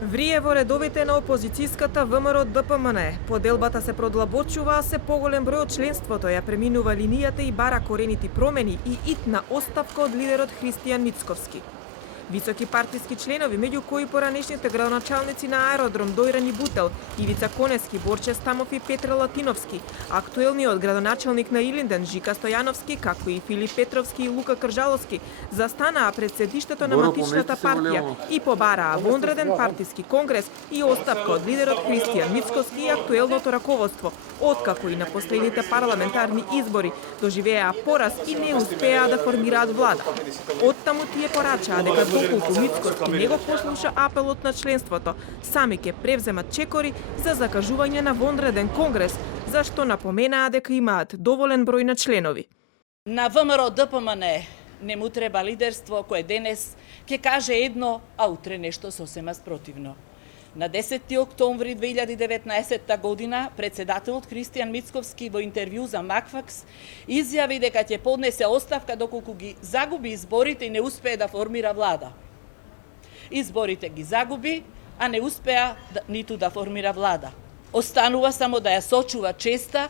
Врие во редовите на опозицијската ВМРО ДПМН. Поделбата се продлабочува, а се поголем број од членството ја преминува линијата и бара коренити промени и итна оставка од лидерот Христијан Мицковски. Високи партиски членови, меѓу кои поранешните градоначалници на аеродром Дојран и Бутел, Ивица Конески, Борче Стамов и Петре Латиновски, актуелниот градоначалник на Илинден Жика Стојановски, како и Филип Петровски и Лука Кржаловски, застанаа пред седиштето на матичната партија и побараа вонреден партиски конгрес и оставка од лидерот Христијан Мицковски и актуелното раководство, откако и на последните парламентарни избори доживеа пораз и не успеа да формираат влада. Оттаму тие порачаа дека доколку Мицковски не го послуша апелот на членството, сами ќе превземат чекори за закажување на вонреден конгрес, за што напоменаа дека имаат доволен број на членови. На ВМРО ДПМН не му треба лидерство кое денес ќе каже едно, а утре нешто сосема спротивно. На 10 октомври 2019 година председателот Христијан Мицковски во интервју за Макфакс изјави дека ќе поднесе оставка доколку ги загуби изборите и не успее да формира влада. Изборите ги загуби, а не успеа ниту да формира влада. Останува само да ја сочува честа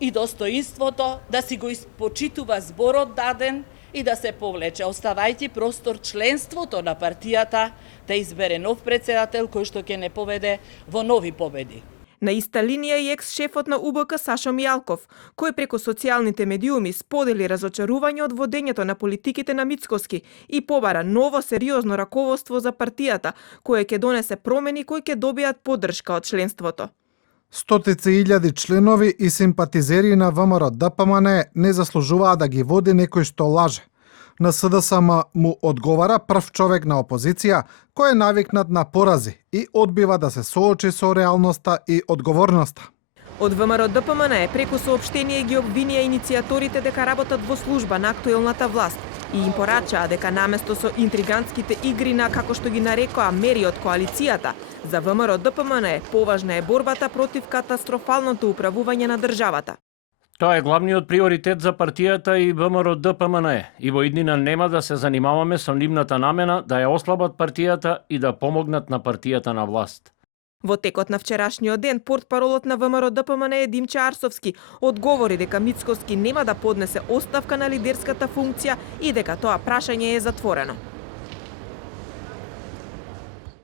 и достоинството, да си го испочитува зборот даден и да се повлече, оставајќи простор членството на партијата да избере нов председател кој што ќе не поведе во нови победи. На иста линија и екс-шефот на УБК Сашо Мијалков, кој преку социјалните медиуми сподели разочарување од водењето на политиките на Мицковски и побара ново сериозно раководство за партијата, кое ќе донесе промени кои ќе добијат поддршка од членството. Стотици илјади членови и симпатизери на ВМРО ДПМН не заслужуваа да ги води некој што лаже. На СДСМ му одговара прв човек на опозиција кој е навикнат на порази и одбива да се соочи со реалноста и одговорноста. Од ВМРО ДПМН преку соопштение ги обвинија иницијаторите дека работат во служба на актуелната власт и им порачаа дека наместо со интригантските игри на, како што ги нарекоа, мери од коалицијата, за ВМРО ДПМН поважна е борбата против катастрофалното управување на државата. Тоа е главниот приоритет за партијата и ВМРО ДПМН и во иднина нема да се занимаваме со нивната намена да ја ослабат партијата и да помогнат на партијата на власт. Во текот на вчерашниот ден, портпаролот на ВМРО ДПМН Димче Арсовски одговори дека Мицковски нема да поднесе оставка на лидерската функција и дека тоа прашање е затворено.